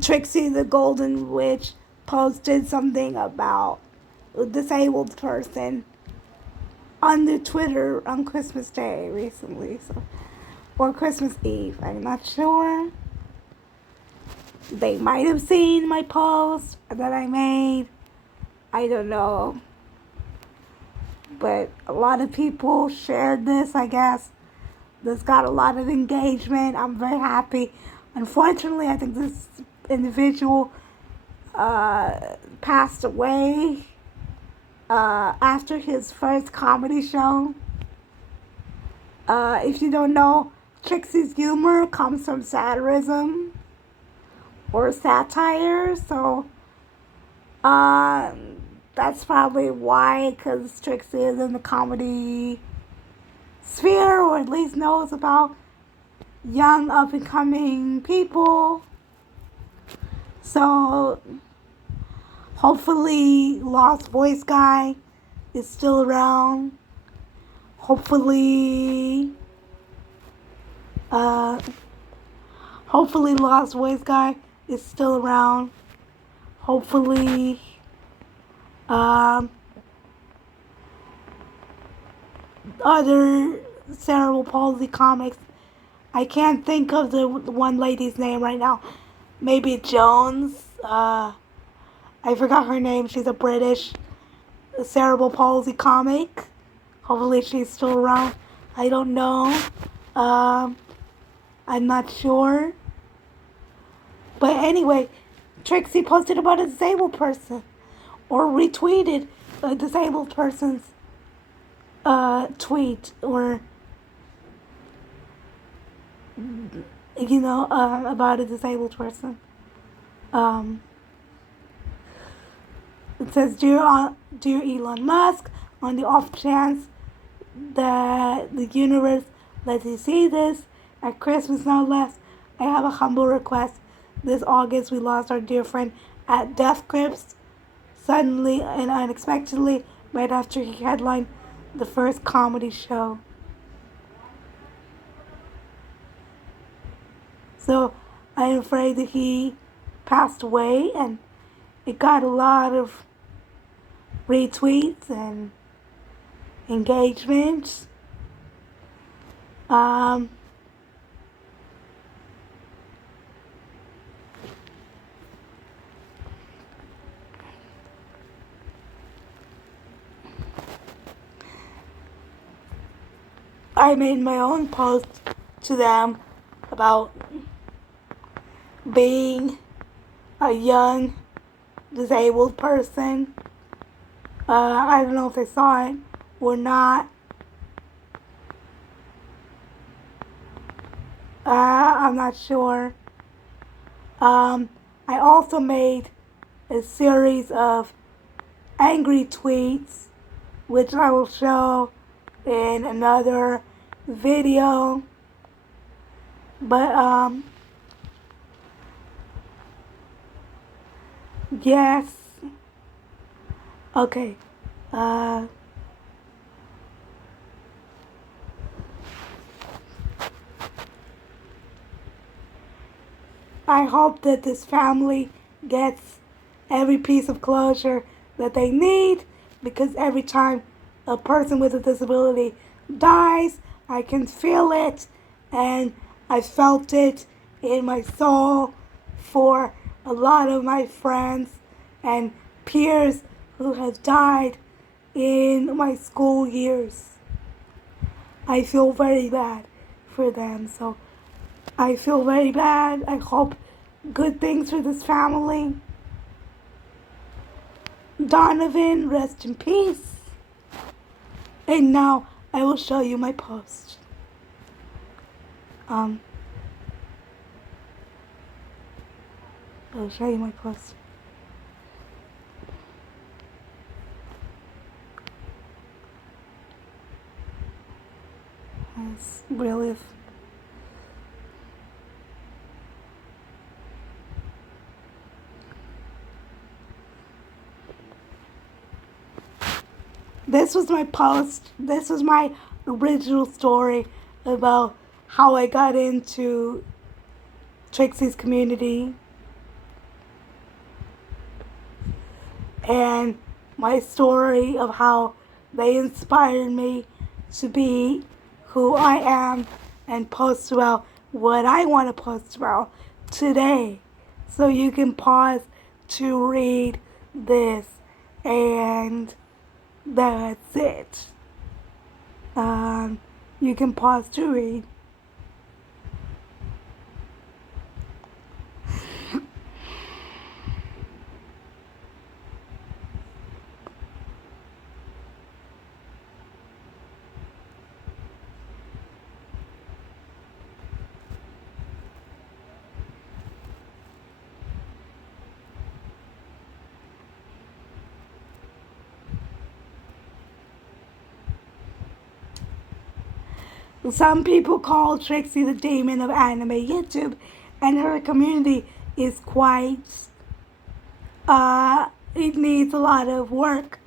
Trixie the Golden Witch posted something about a disabled person on the Twitter on Christmas Day recently, so or Christmas Eve. I'm not sure. They might have seen my post that I made. I don't know. But a lot of people shared this, I guess. This got a lot of engagement. I'm very happy. Unfortunately, I think this individual passed away after his first comedy show. If you don't know, Trixie's humor comes from satirism or satire, so uh, that's probably why, because Trixie is in the comedy sphere, or at least knows about young up and coming people. So hopefully Lost Voice Guy is still around. Hopefully uh hopefully Lost Voice Guy is still around. Hopefully um other cerebral palsy comics. I can't think of the one lady's name right now. Maybe Jones. I forgot her name. She's a British cerebral palsy comic. Hopefully she's still around. I don't know. Um, I'm not sure. But anyway, Trixie posted about a disabled person or retweeted a disabled person's tweet or, about a disabled person. Um, it says, Dear Elon Musk, on the off chance that the universe lets you see this, at Christmas no less, I have a humble request. This August we lost our dear friend at Death Grips, suddenly and unexpectedly, right after he headlined the first comedy show. So I'm afraid that he passed away, and it got a lot of retweets and engagement. Um, I made my own post to them about being a young disabled person. I don't know if they saw it or not. I'm not sure. I also made a series of angry tweets, which I will show in another video. But, yes. Okay. I hope that this family gets every piece of closure that they need, because every time a person with a disability dies, I can feel it, and I felt it in my soul for a lot of my friends and peers who have died in my school years. I feel very bad for them, so I feel very bad. I hope good things for this family. Donovan, rest in peace. And now I will show you my post. I'll show you my post. It's really. This was my post. This was my original story about how I got into Trixie's community. and my story of how they inspired me to be who I am and post about what I want to post about today. So you can pause to read this, and that's it. You can pause to read. Some people call Trixie the demon of anime YouTube, and her community is quite, it needs a lot of work.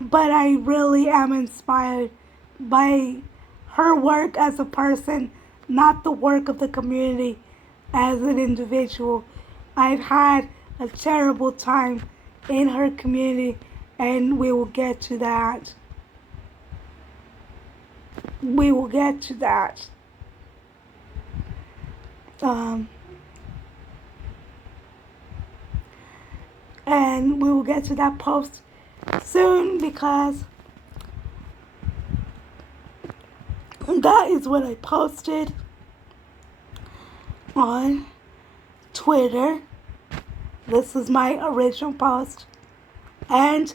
But I really am inspired by her work as a person, not the work of the community as an individual. I've had a terrible time in her community, and we will get to that. We will get to that. Um, and we will get to that post soon because that is what I posted on Twitter. This is my original post. And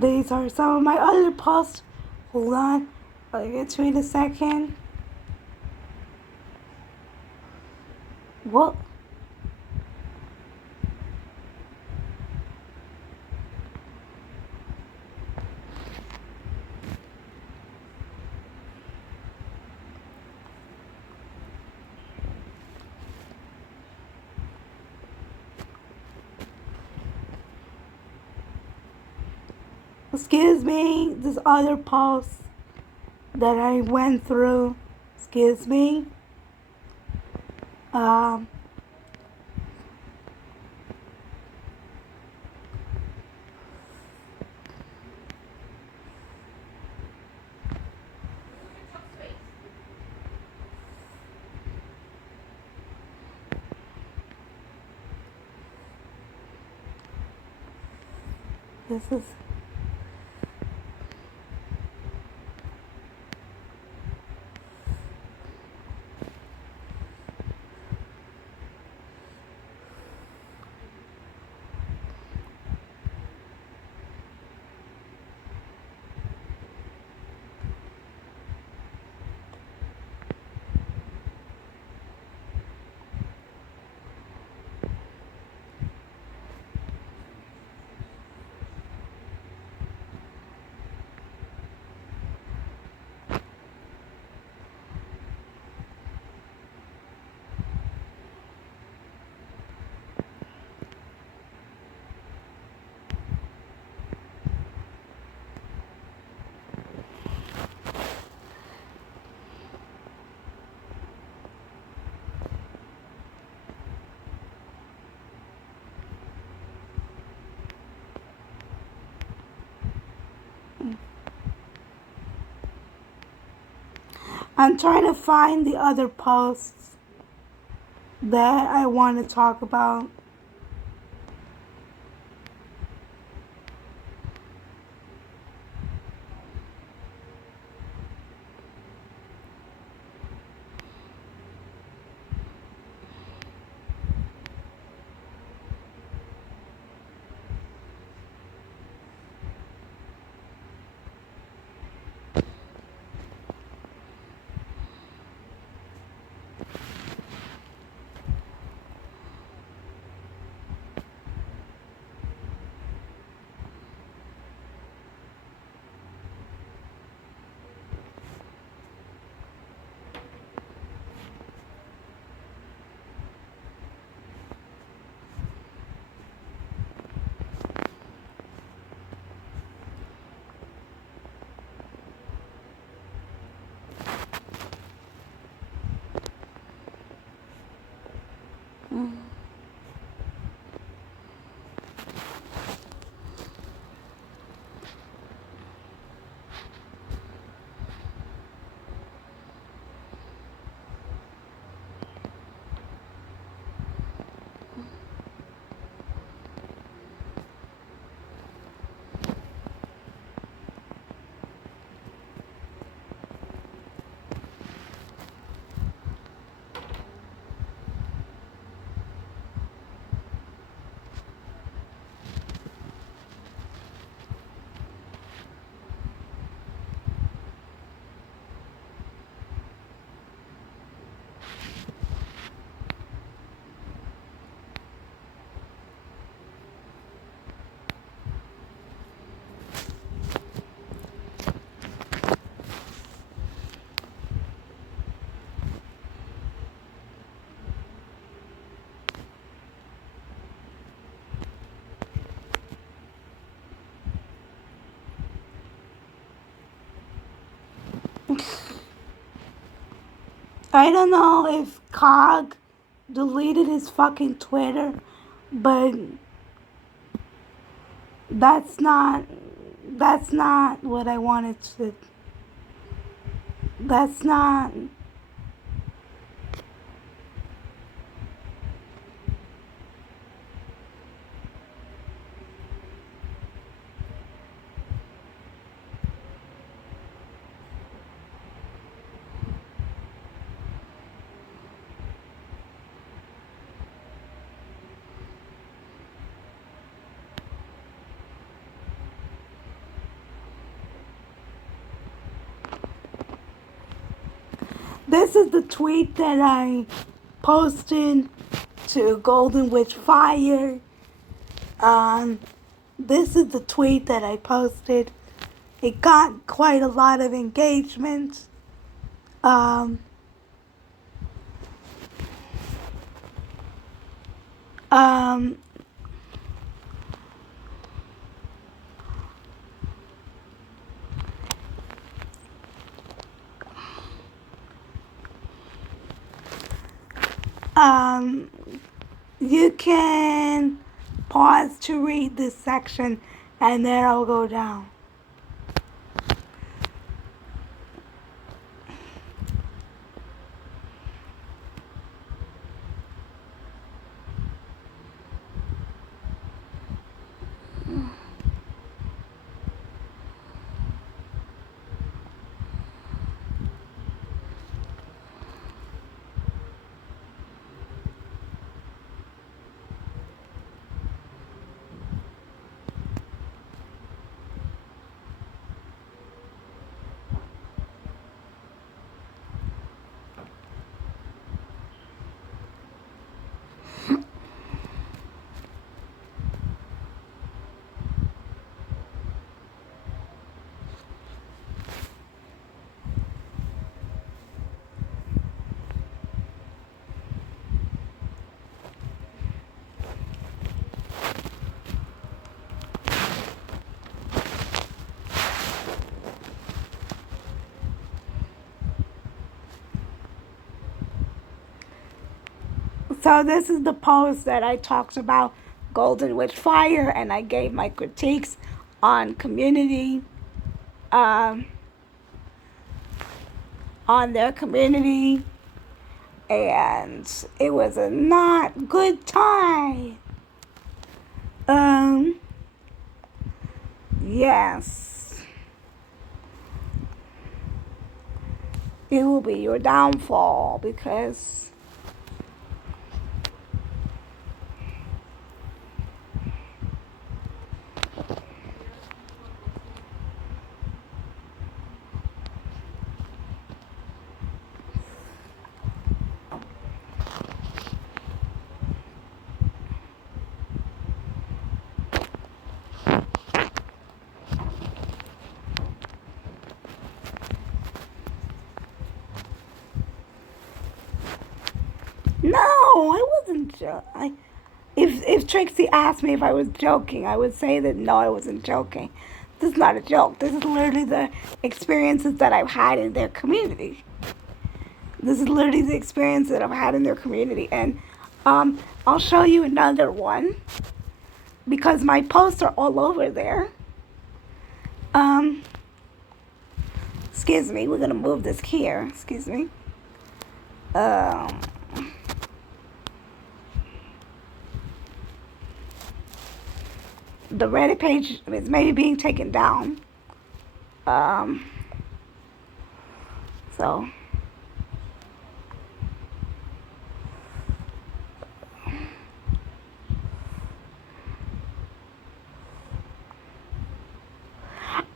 these are some of my other posts. Hold on, I'll get to it in a second. What? Excuse me, this other post that I went through. Excuse me. Um, this is. I'm trying to find the other posts that I want to talk about. I don't know if Cog deleted his fucking Twitter, but that's not that's not what I wanted to. That's not. This is the tweet that I posted to Golden Witch Fire. Um, this is the tweet that I posted. It got quite a lot of engagement. Um, um, um, you can pause to read this section and then I'll go down. So this is the post that I talked about Golden Witch Fire, and I gave my critiques on community, um, on their community, and it was a not good time. Um, yes, it will be your downfall because no, I wasn't. If Trixie asked me if I was joking, I would say that no, I wasn't joking. This is not a joke. This is literally the experiences that I've had in their community. This is literally the experience that I've had in their community, and I'll show you another one because my posts are all over there. Um, excuse me, we're gonna move this here. Excuse me. Um. The Reddit page is maybe being taken down. Um, so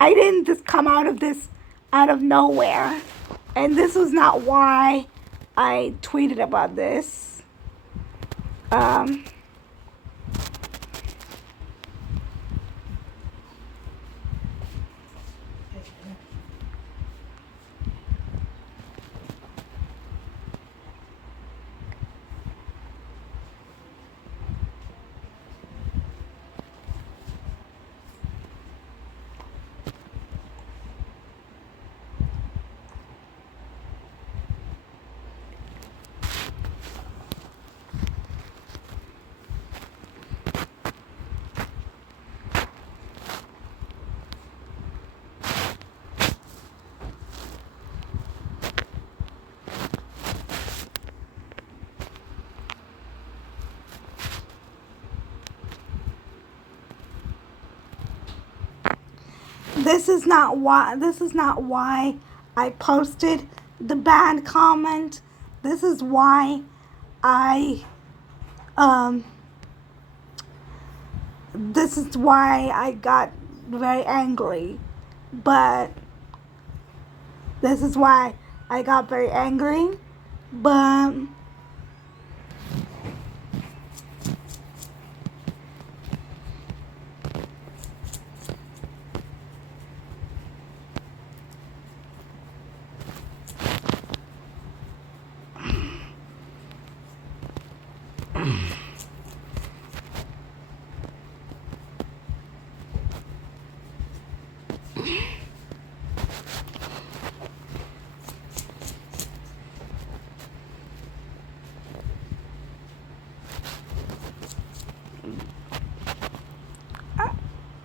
I didn't just come out of this out of nowhere. And this was not why I tweeted about this. Um, this is not why I posted the bad comment. This is why I um this is why I got very angry. But this is why I got very angry. But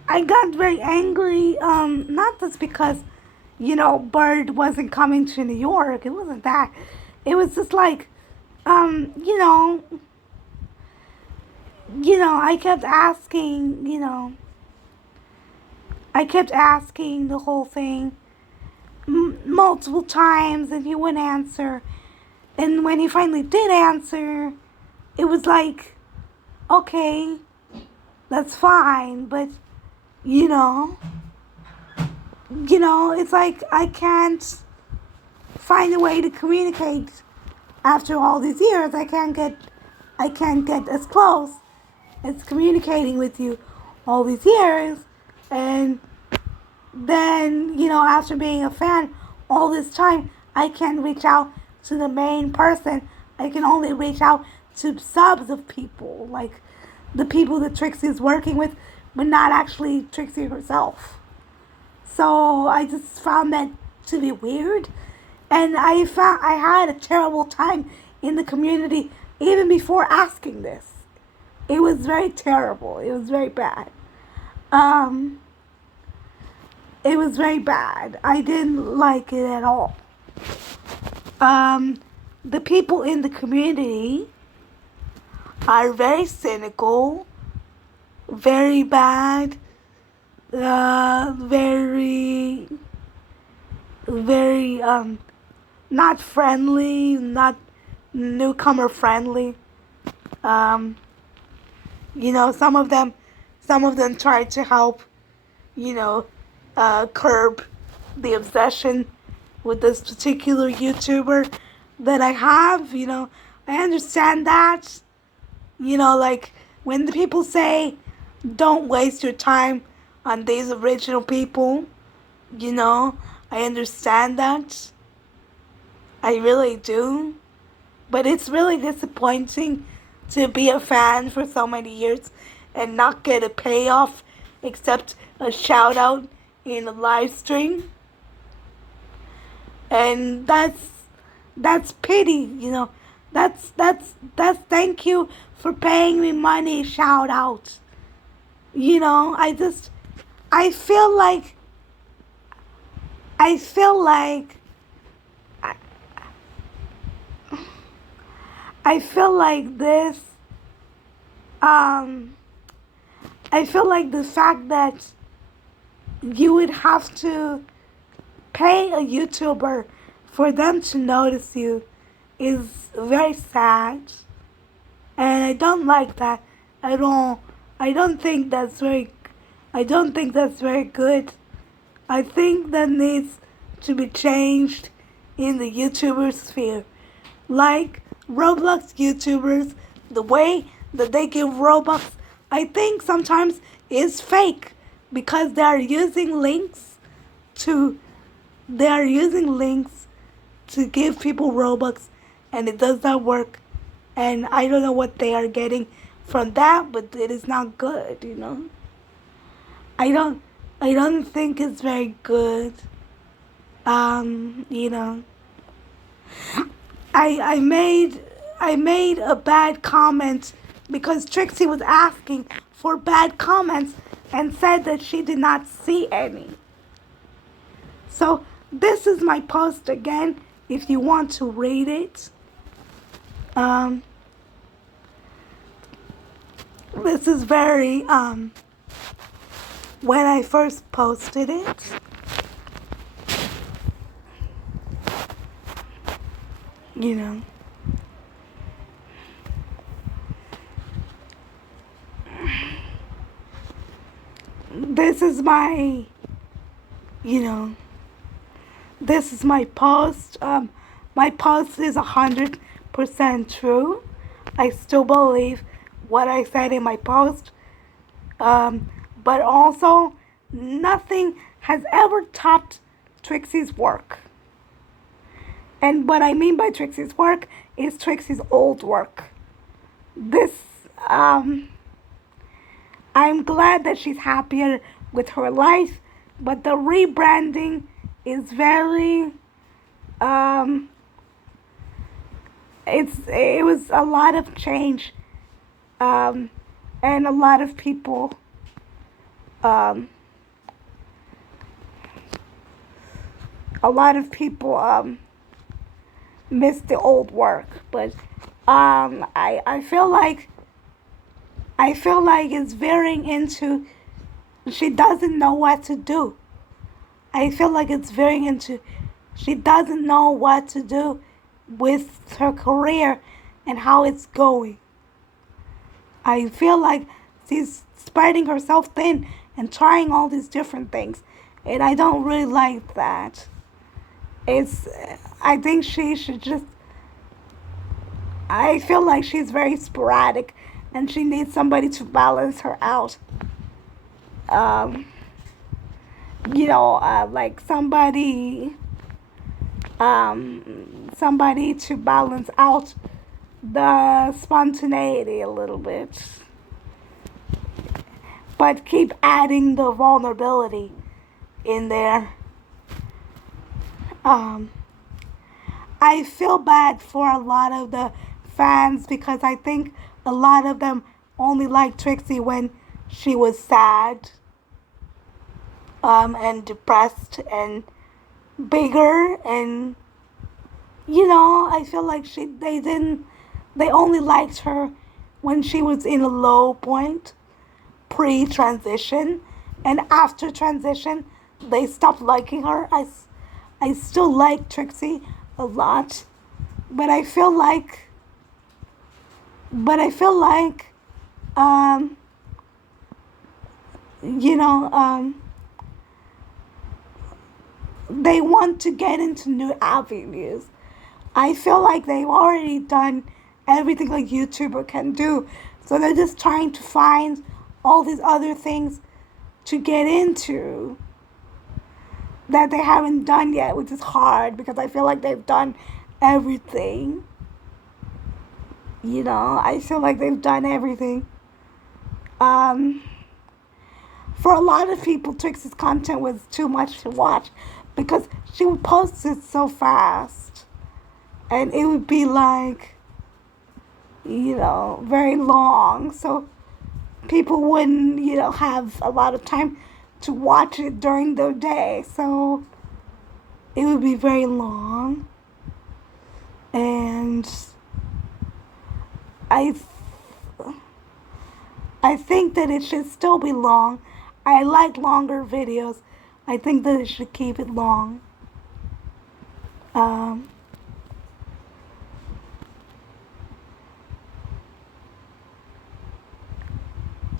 I got very angry, not just because, Bird wasn't coming to New York. It wasn't that. It was just like, um, you know, I kept asking, I kept asking the whole thing multiple times and he wouldn't answer. And when he finally did answer, it was like, okay, that's fine, but, you know, it's like I can't find a way to communicate after all these years. I can't get as close as communicating with you all these years. And then, after being a fan all this time, I can't reach out to the main person. I can only reach out to subs of people, like the people that Trixie is working with, but not actually Trixie herself. So I just found that to be weird. And I had a terrible time in the community even before asking this. It was very terrible. It was very bad. Um, it was very bad. I didn't like it at all. Um, the people in the community are very cynical, very bad, very, very, not friendly, not newcomer friendly. Um, some of them try to help, you know, curb the obsession with this particular YouTuber that I have. I understand that. Like when the people say, don't waste your time on these original people, I understand that. I really do. But it's really disappointing to be a fan for so many years and not get a payoff except a shout out in a live stream. And that's pity. That's thank you for paying me money shout out. I feel like I feel like I feel like this um I feel like the fact that you would have to pay a YouTuber for them to notice you is very sad. And I don't like that at all. I don't think that's very I don't think that's very good. I think that needs to be changed in the YouTuber sphere. Like Roblox YouTubers, the way that they give Robux, I think sometimes is fake because to they are using links to give people Robux and it does not work. And I don't know what they are getting from that, but it is not good. I don't I don't think it's very good. You know. I made a bad comment because Trixie was asking for bad comments and said that she did not see any. So this is my post again if you want to read it. Um, this is very when I first posted it, you know, this is my, you know, this is my post. My post is 100% true. I still believe what I said in my post. But also, nothing has ever topped Trixie's work. And what I mean by Trixie's work is Trixie's old work. This, um, I'm glad that she's happier with her life, but the rebranding is very, um, it was a lot of change, um, and a lot of people, um, a lot of people, miss the old work, but I feel like it's veering into she doesn't know what to do. I feel like it's veering into she doesn't know what to do with her career and how it's going. I feel like she's spreading herself thin and trying all these different things, and I don't really like that. It's I think she should just I feel like she's very sporadic and she needs somebody to balance her out. Um, like somebody to balance out the spontaneity a little bit, but keep adding the vulnerability in there. Um, I feel bad for a lot of the fans because I think a lot of them only liked Trixie when she was sad, and depressed and bigger, and I feel like they only liked her when she was in a low point, pre-transition, and after transition they stopped liking her. I still like Trixie a lot, but I feel like but I feel like um you know they want to get into new avenues. I feel like they've already done everything a YouTuber can do, so they're just trying to find all these other things to get into that they haven't done yet, which is hard because I feel like they've done everything. I feel like they've done everything. Um, for a lot of people, Trixie's content was too much to watch because she would post it so fast. And it would be like, very long. So people wouldn't, have a lot of time to watch it during the day. So it would be very long. And I think that it should still be long. I like longer videos. I think that it should keep it long.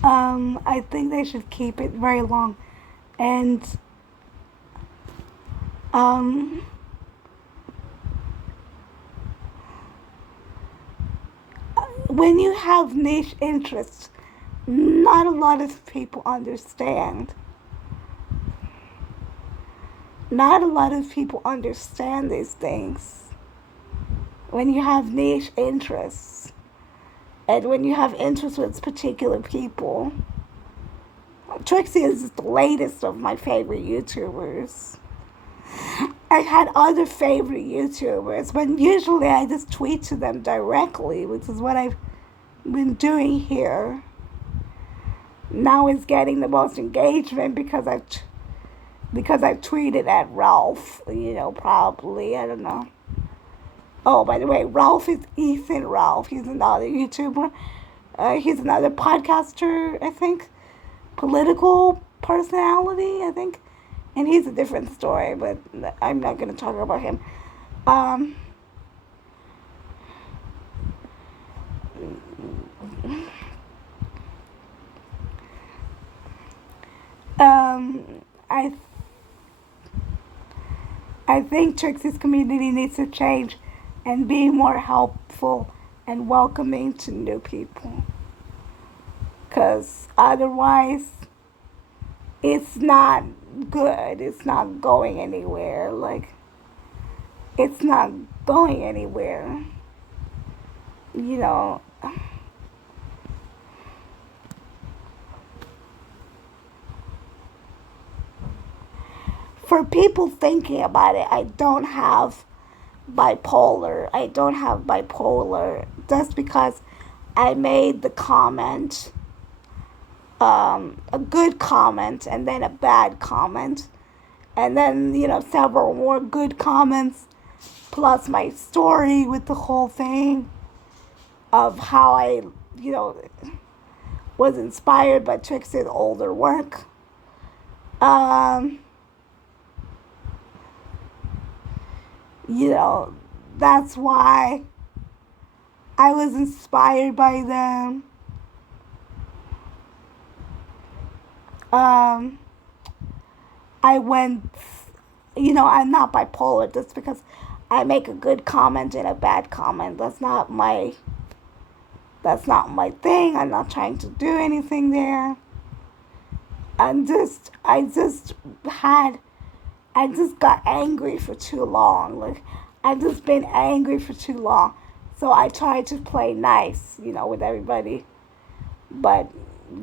Um, I think they should keep it very long. And um, when you have niche interests, not a lot of people understand. Not a lot of people understand these things. When you have niche interests, and when you have interests with particular people. Trixie is the latest of my favorite YouTubers. I had other favorite YouTubers, but usually I just tweet to them directly, which is what I've been doing here. Now it's getting the most engagement because I've tweeted at Ralph, probably, I don't know. Oh, by the way, Ralph is Ethan Ralph. He's another YouTuber. He's another podcaster, I think. Political personality, I think. And he's a different story, but I'm not going to talk about him. Um, um, I I think Trixie's community needs to change and be more helpful and welcoming to new people. Because otherwise, it's not good. It's not going anywhere. Like, it's not going anywhere. You know, for people thinking about it, I don't have bipolar. I don't have bipolar just because I made the comment, a good comment, and then a bad comment, and then, several more good comments, plus my story with the whole thing of how I, you know, was inspired by Trixie's older work. Um, you know, that's why I was inspired by them. Um, I went, I'm not bipolar just because I make a good comment and a bad comment. That's not my thing. I'm not trying to do anything there. I I just got angry for too long. Like, I've just been angry for too long. So I tried to play nice, with everybody. But,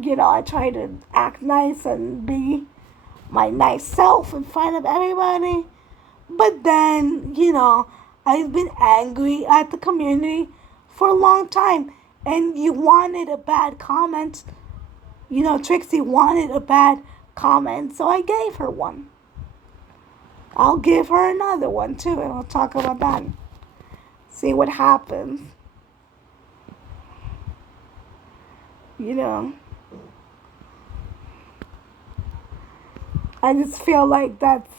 I try to act nice and be my nice self in front of everybody. But then, I've been angry at the community for a long time. And you wanted a bad comment. Trixie wanted a bad comment, so I gave her one. I'll give her another one too, and we'll talk about that. See what happens. You know, I just feel like that's.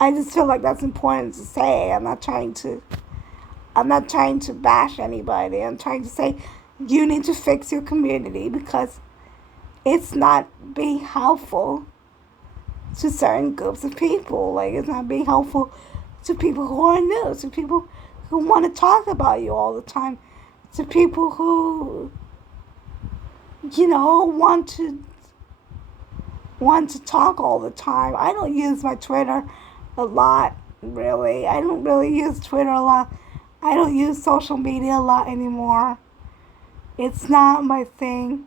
I just feel like that's important to say. I'm not trying to bash anybody. I'm trying to say you need to fix your community because it's not being helpful to certain groups of people. Like, it's not being helpful to people who are new, to people who want to talk about you all the time, to people who, want to talk all the time. I don't use my Twitter a lot, really. I don't really use Twitter a lot. I don't use social media a lot anymore. It's not my thing.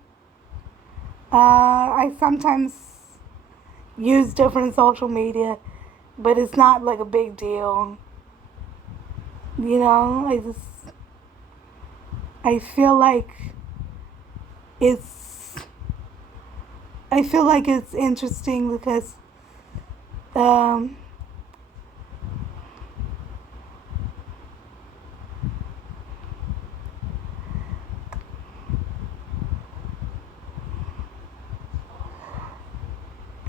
I sometimes use different social media, but it's not like a big deal. I just, I feel like it's, I feel like it's interesting because, um,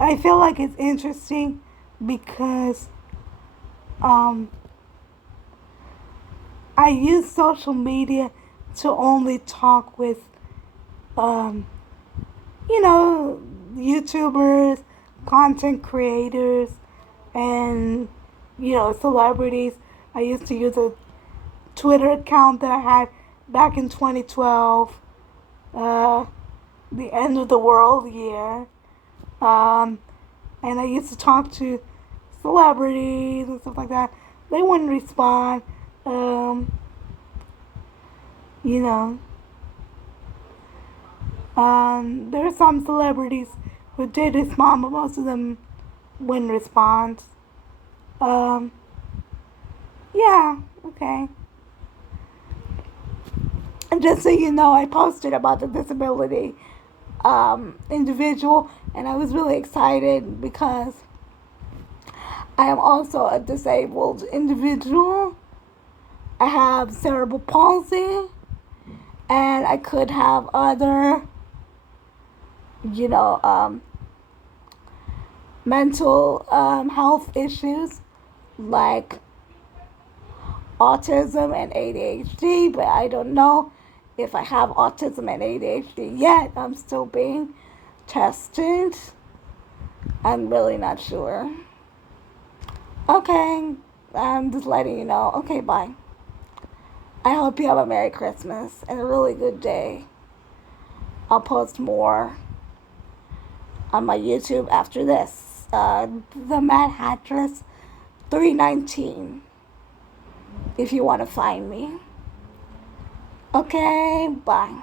I feel like it's interesting because um, I use social media to only talk with, um, you know, YouTubers, content creators, and, celebrities. I used to use a Twitter account that I had back in 2012, uh, the end of the world year. Um, and I used to talk to celebrities and stuff like that. They wouldn't respond. Um, you know, there are some celebrities who did respond, but most of them wouldn't respond. Um, yeah, okay. And just so you know, I posted about the disability individual, and I was really excited because I am also a disabled individual. I have cerebral palsy, and I could have other, you know, mental health issues like autism and ADHD, but I don't know if I have autism and ADHD yet. I'm still being tested. I'm really not sure. Okay, I'm just letting you know. Okay, bye. I hope you have a Merry Christmas and a really good day. I'll post more on my YouTube after this. The Mad Hattress 319 if you want to find me. Okay, bye.